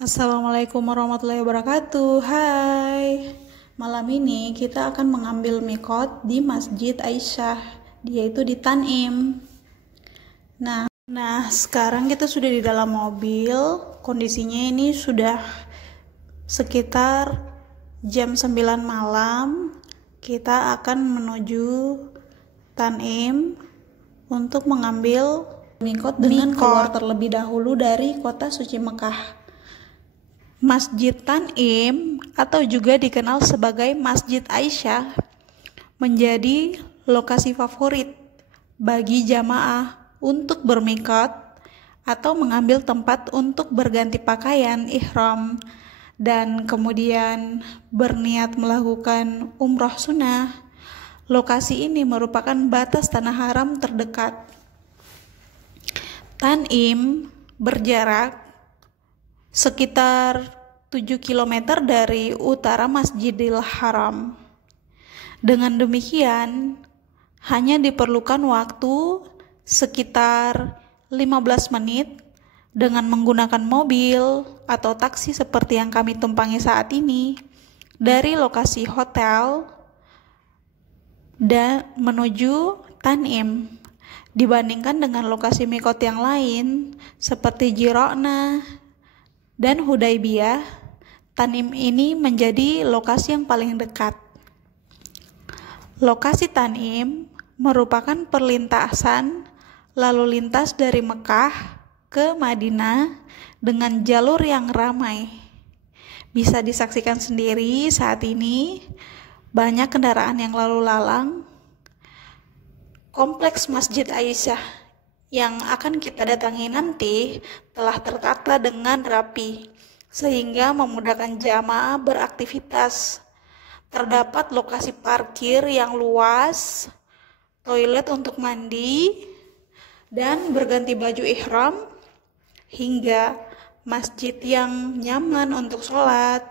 Assalamualaikum warahmatullahi wabarakatuh. Hai. Malam ini kita akan mengambil mikot di Masjid Aisyah, yaitu di Tanim. Nah, sekarang kita sudah di dalam mobil. Kondisinya ini sudah sekitar jam 9 malam. Kita akan menuju Tanim untuk mengambil mikot dengan keluar terlebih dahulu dari kota suci Mekah. Masjid Tanim atau juga dikenal sebagai Masjid Aisyah menjadi lokasi favorit bagi jamaah untuk bermikot atau mengambil tempat untuk berganti pakaian ihram dan kemudian berniat melakukan umroh sunnah. Lokasi ini merupakan batas tanah haram terdekat. Tanim berjarak sekitar 7 km dari utara Masjidil Haram. Dengan demikian, hanya diperlukan waktu sekitar 15 menit dengan menggunakan mobil atau taksi seperti yang kami tumpangi saat ini dari lokasi hotel dan menuju Tanim. Dibandingkan dengan lokasi mikot yang lain seperti Jirona dan Hudaybiyah, Tanim ini menjadi lokasi yang paling dekat. Lokasi Tanim merupakan perlintasan lalu lintas dari Mekah ke Madinah dengan jalur yang ramai. Bisa disaksikan sendiri saat ini banyak kendaraan yang lalu lalang. Kompleks Masjid Aisyah yang akan kita datangi nanti telah tertata dengan rapi sehingga memudahkan jamaah beraktivitas. Terdapat lokasi parkir yang luas, toilet untuk mandi dan berganti baju ihram, hingga masjid yang nyaman untuk sholat.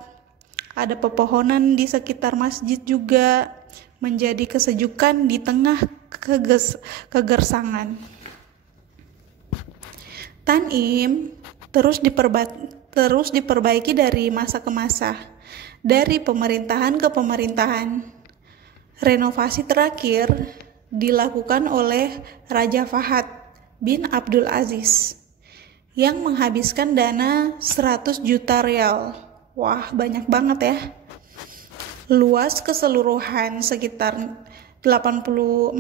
Ada pepohonan di sekitar masjid juga menjadi kesejukan di tengah kegersangan. Tanim terus diperbaiki dari masa ke masa, dari pemerintahan ke pemerintahan. Renovasi terakhir dilakukan oleh Raja Fahad bin Abdul Aziz yang menghabiskan dana 100 juta rial. Wah, banyak banget ya. Luas keseluruhan sekitar 84.000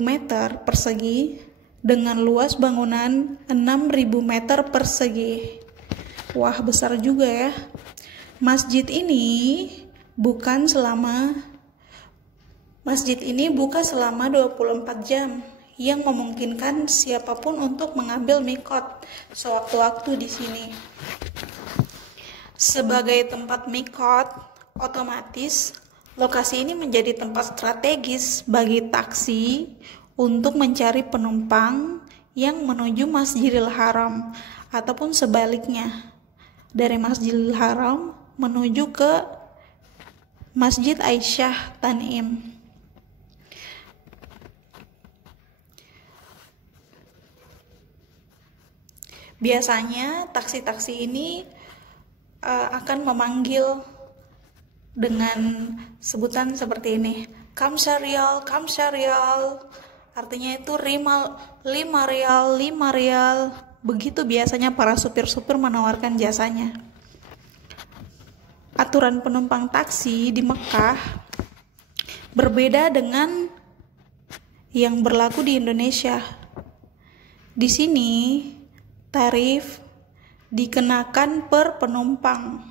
meter persegi dengan luas bangunan 6.000 meter persegi. Wah, besar juga ya. Masjid ini buka selama 24 jam yang memungkinkan siapapun untuk mengambil mikot sewaktu-waktu di sini. Sebagai tempat mikot, otomatis lokasi ini menjadi tempat strategis bagi taksi untuk mencari penumpang yang menuju Masjidil Haram ataupun sebaliknya dari Masjidil Haram menuju ke Masjid Aisyah Tanim. Biasanya taksi-taksi ini akan memanggil dengan sebutan seperti ini, Kamsyarial, Kamsyarial. Artinya itu 5 rial. Begitu biasanya para supir-supir menawarkan jasanya. Aturan penumpang taksi di Mekah berbeda dengan yang berlaku di Indonesia. Di sini tarif dikenakan per penumpang.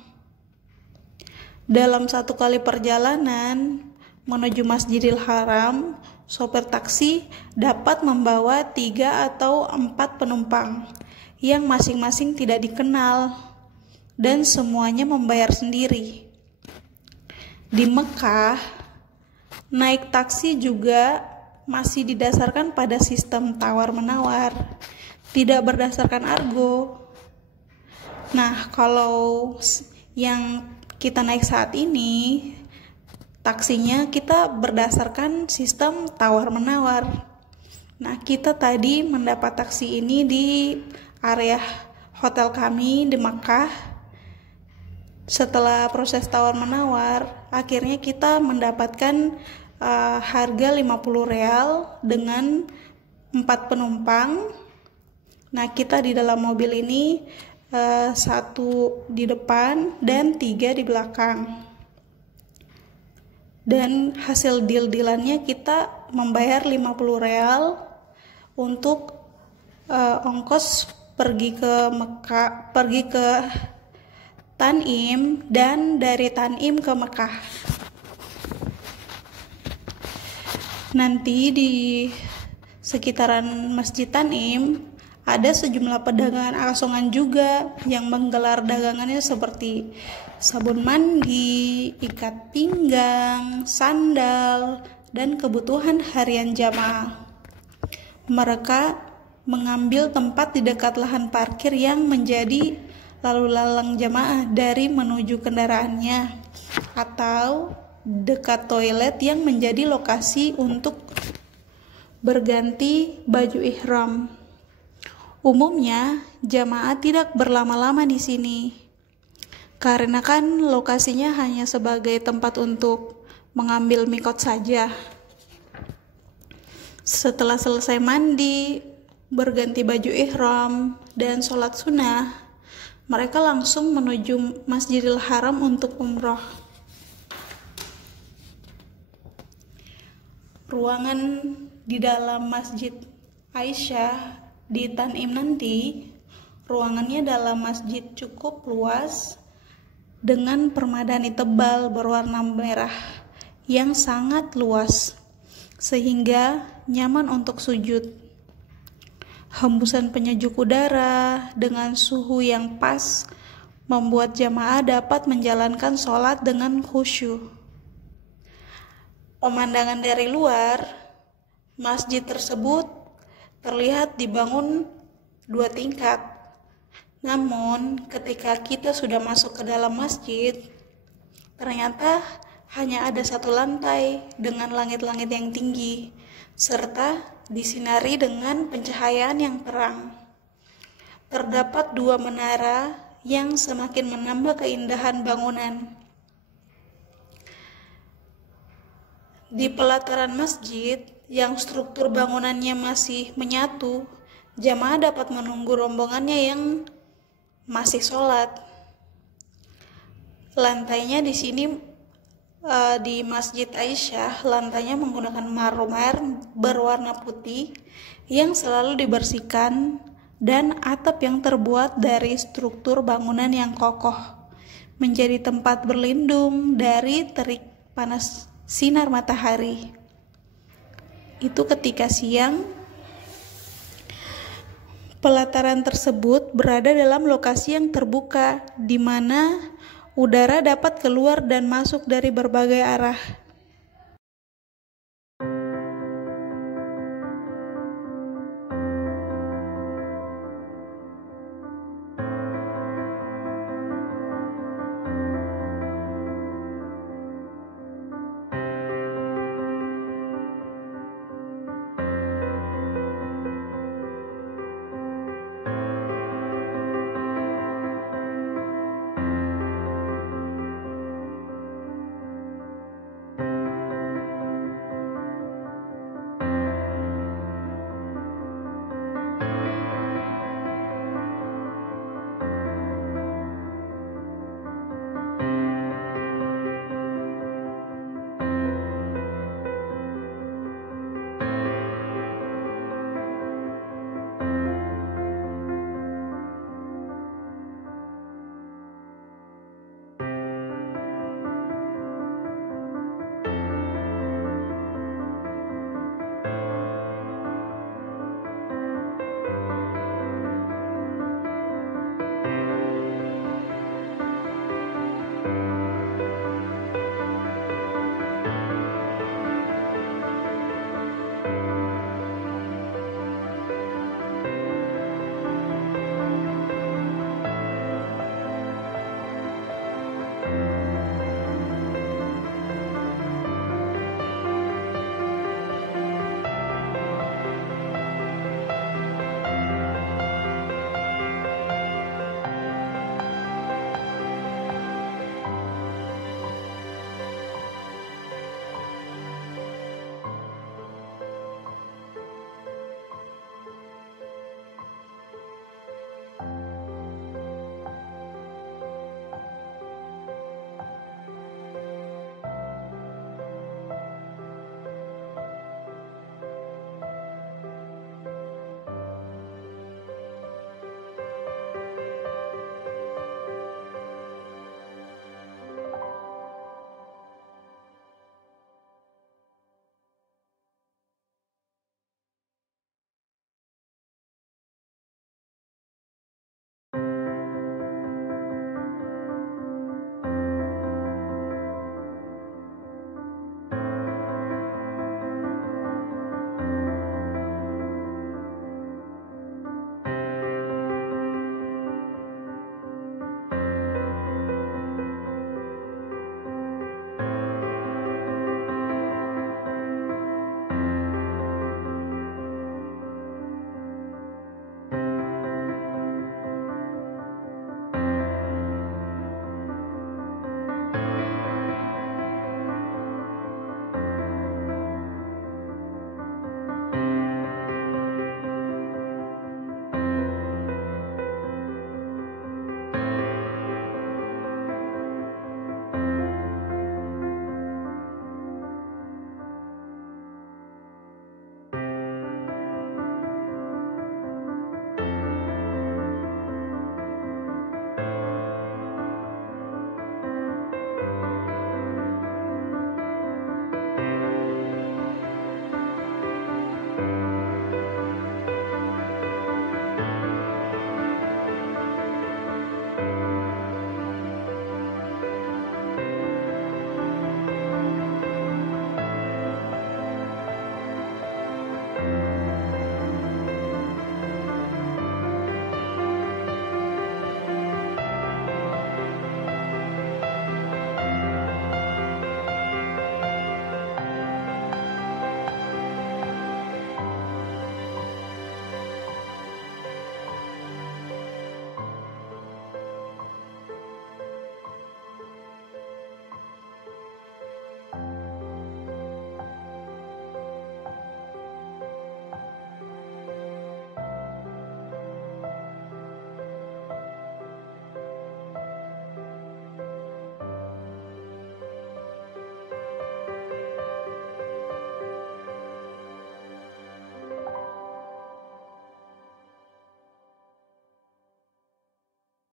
Dalam satu kali perjalanan menuju Masjidil Haram, sopir taksi dapat membawa 3 atau 4 penumpang yang masing-masing tidak dikenal dan semuanya membayar sendiri. Di Mekah, naik taksi juga masih didasarkan pada sistem tawar-menawar, tidak berdasarkan argo. Nah, kalau yang kita naik saat ini, taksinya kita berdasarkan sistem tawar-menawar. Nah, kita tadi mendapat taksi ini di area hotel kami di Makkah Setelah proses tawar-menawar, akhirnya kita mendapatkan harga 50 real dengan 4 penumpang. Nah, kita di dalam mobil ini 1 di depan dan 3 di belakang. Dan hasil deal-dealannya kita membayar 50 real untuk ongkos pergi ke Tanim dan dari Tanim ke Mekah. Nanti di sekitaran Masjid Tanim ada sejumlah pedagang asongan juga yang menggelar dagangannya seperti sabun mandi, ikat pinggang, sandal, dan kebutuhan harian jamaah. Mereka mengambil tempat di dekat lahan parkir yang menjadi lalu lalang jamaah dari menuju kendaraannya, atau dekat toilet yang menjadi lokasi untuk berganti baju ihram. Umumnya jamaah tidak berlama-lama di sini karena kan lokasinya hanya sebagai tempat untuk mengambil mikot saja. Setelah selesai mandi, berganti baju ihram, dan sholat sunnah, mereka langsung menuju Masjidil Haram untuk umroh. Ruangan di dalam Masjid Aisyah di Tanim nanti, ruangannya dalam masjid cukup luas dengan permadani tebal berwarna merah yang sangat luas, sehingga nyaman untuk sujud. Hembusan penyejuk udara dengan suhu yang pas membuat jamaah dapat menjalankan sholat dengan khusyuk. Pemandangan dari luar, masjid tersebut terlihat dibangun 2 tingkat. Namun, ketika kita sudah masuk ke dalam masjid, ternyata hanya ada 1 lantai dengan langit-langit yang tinggi, serta disinari dengan pencahayaan yang terang. Terdapat 2 menara yang semakin menambah keindahan bangunan. Di pelataran masjid yang struktur bangunannya masih menyatu, jamaah dapat menunggu rombongannya yang masih sholat. Lantainya di sini di Masjid Aisyah, lantainya menggunakan marmer berwarna putih yang selalu dibersihkan dan atap yang terbuat dari struktur bangunan yang kokoh menjadi tempat berlindung dari terik panas sinar matahari. Itu ketika siang. Pelataran tersebut berada dalam lokasi yang terbuka di mana udara dapat keluar dan masuk dari berbagai arah.